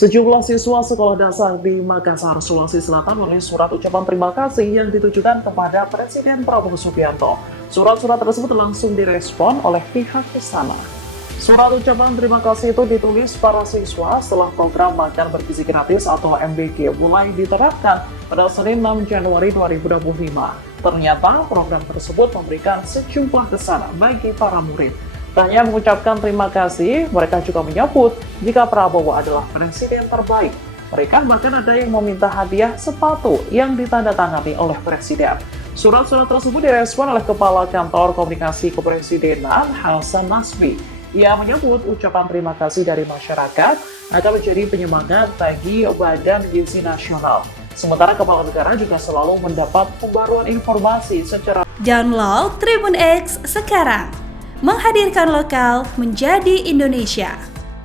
Sejumlah siswa sekolah dasar di Makassar, Sulawesi Selatan menulis surat ucapan terima kasih yang ditujukan kepada Presiden Prabowo Subianto. Surat-surat tersebut langsung direspon oleh pihak istana. Surat ucapan terima kasih itu ditulis para siswa setelah program makan bergizi gratis atau MBG mulai diterapkan pada Senin 6 Januari 2025. Ternyata program tersebut memberikan sejumlah kesan bagi para murid. Tak hanya mengucapkan terima kasih, mereka juga menyebut jika Prabowo adalah presiden terbaik. Mereka bahkan ada yang meminta hadiah sepatu yang ditandatangani oleh presiden. Surat-surat tersebut direspon oleh Kepala Kantor Komunikasi Kepresidenan Hasan Nasbi. Ia menyebut ucapan terima kasih dari masyarakat akan menjadi penyemangat bagi Badan Gizi Nasional. Sementara Kepala Negara juga selalu mendapat pembaruan informasi secara Download Tribun X sekarang, menghadirkan lokal menjadi Indonesia.